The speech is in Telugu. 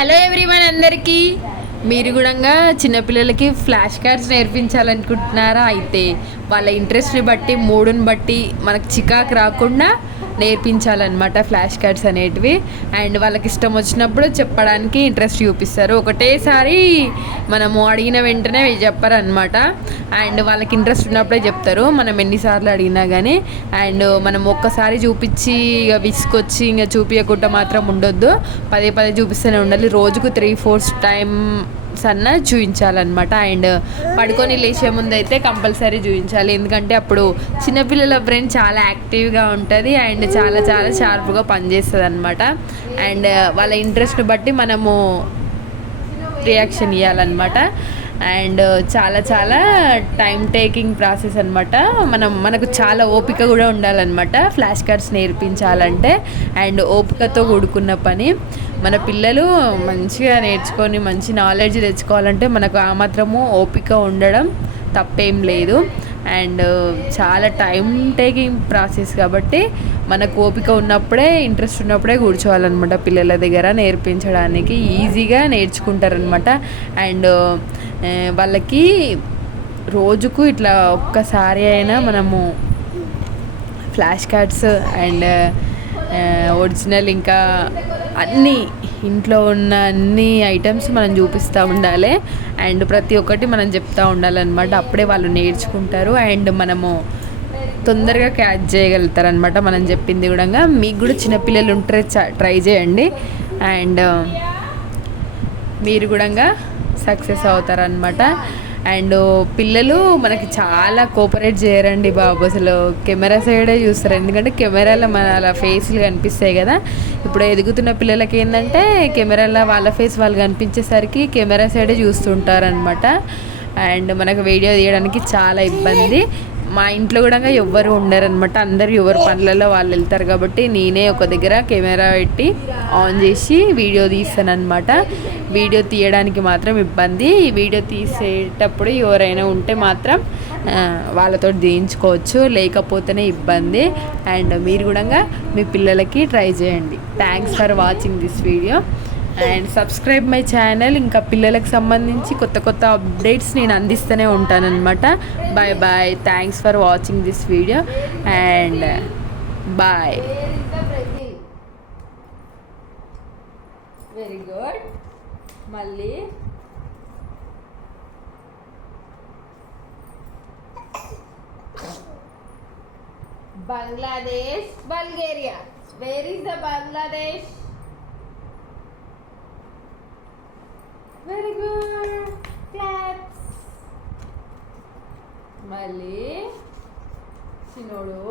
హలో ఎవ్రీవన్ అందరికీ మీరు కూడా చిన్నపిల్లలకి ఫ్లాష్ కార్డ్స్ నేర్పించాలనుకుంటున్నారా? అయితే వాళ్ళ ఇంట్రెస్ట్ని బట్టి మూడుని బట్టి మనకు చికాకు రాకుండా నేర్పించాలన్నమాట ఫ్లాష్ కార్డ్స్ అనేటివి. అండ్ వాళ్ళకి ఇష్టం వచ్చినప్పుడు చెప్పడానికి ఇంట్రెస్ట్ చూపిస్తారు. ఒకటేసారి మనము అడిగిన వెంటనే చెప్పారనమాట. అండ్ వాళ్ళకి ఇంట్రెస్ట్ ఉన్నప్పుడే చెప్తారు, మనం ఎన్నిసార్లు అడిగినా కానీ. అండ్ మనం ఒక్కసారి చూపించి ఇక విసుకొచ్చి ఇంకా చూపించకుండా మాత్రం ఉండొద్దు, పదే పదే చూపిస్తూనే ఉండాలి. రోజుకు 3-4 టైమ్స్ అన్న చూపించాలన్నమాట. అండ్ పడుకొని లేచే ముందు అయితే కంపల్సరీ చూపించాలి, ఎందుకంటే అప్పుడు చిన్నపిల్లల బ్రెయిన్ చాలా యాక్టివ్గా ఉంటుంది అండ్ చాలా చాలా షార్ప్గా పనిచేస్తుంది అనమాట. అండ్ వాళ్ళ ఇంట్రెస్ట్ని బట్టి మనము రియాక్షన్ ఇవ్వాలన్నమాట. అండ్ చాలా చాలా టైం టేకింగ్ ప్రాసెస్ అనమాట. మనకు చాలా ఓపిక కూడా ఉండాలన్నమాట ఫ్లాష్ కార్డ్స్ నేర్పించాలంటే. అండ్ ఓపికతో కూడుకున్న పని. మన పిల్లలు మంచిగా నేర్చుకొని మంచి నాలెడ్జ్ తెచ్చుకోవాలంటే మనకు ఆ మాత్రము ఓపిక ఉండడం తప్పేం లేదు. అండ్ చాలా టైం టేకింగ్ ప్రాసెస్ కాబట్టి మనకు ఓపిక ఉన్నప్పుడే, ఇంట్రెస్ట్ ఉన్నప్పుడే కూర్చోవాలన్నమాట పిల్లల దగ్గర నేర్పించడానికి. ఈజీగా నేర్చుకుంటారనమాట. అండ్ వాళ్ళకి రోజుకు ఇట్లా ఒక్కసారి అయినా మనము ఫ్లాష్ కార్డ్స్ అండ్ ఒరిజినల్ ఇంకా అన్నీ ఇంట్లో ఉన్న అన్ని ఐటమ్స్ మనం చూపిస్తూ ఉండాలి. అండ్ ప్రతి ఒక్కటి మనం చెప్తూ ఉండాలన్నమాట. అప్పుడే వాళ్ళు నేర్చుకుంటారు అండ్ మనము తొందరగా క్యాచ్ చేయగలుగుతారనమాట మనం చెప్పింది కూడా. మీకు కూడా చిన్నపిల్లలు ఉంటే ట్రై చేయండి అండ్ మీరు కూడా సక్సెస్ అవుతారనమాట. అండ్ పిల్లలు మనకి చాలా కోఆపరేట్ చేయరండి బాబు, అసలు కెమెరా సైడే చూస్తారు. ఎందుకంటే కెమెరాలో మన అలా ఫేస్లు కనిపిస్తాయి కదా. ఇప్పుడు ఎదుగుతున్న పిల్లలకి ఏంటంటే కెమెరాలో వాళ్ళ ఫేస్ వాళ్ళు కనిపించేసరికి కెమెరా సైడే చూస్తుంటారనమాట. అండ్ మనకు వీడియో తీయడానికి చాలా ఇబ్బంది. మా ఇంట్లో కూడా ఎవ్వరు ఉండరనమాట, అందరు ఎవరు పనులలో వాళ్ళు వెళ్తారు కాబట్టి నేనే ఒక దగ్గర కెమెరా పెట్టి ఆన్ చేసి వీడియో తీస్తానన్నమాట. వీడియో తీయడానికి మాత్రం ఇబ్బంది. వీడియో తీసేటప్పుడు ఎవరైనా ఉంటే మాత్రం వాళ్ళతో తీయించుకోవచ్చు, లేకపోతేనే ఇబ్బంది. అండ్ మీరు కూడా మీ పిల్లలకి ట్రై చేయండి. Thanks for watching this video and subscribe my channel. ఇంకా పిల్లలకు సంబంధించి కొత్త కొత్త అప్డేట్స్ నేను అందిస్తూనే ఉంటానన్నమాట. Bye bye, thanks for watching this video and bye. Very good. మళ్ళీ Bangladesh, Bulgaria. Where is the Bangladesh? Very good, claps. మళ్ళీ చిన్నోడు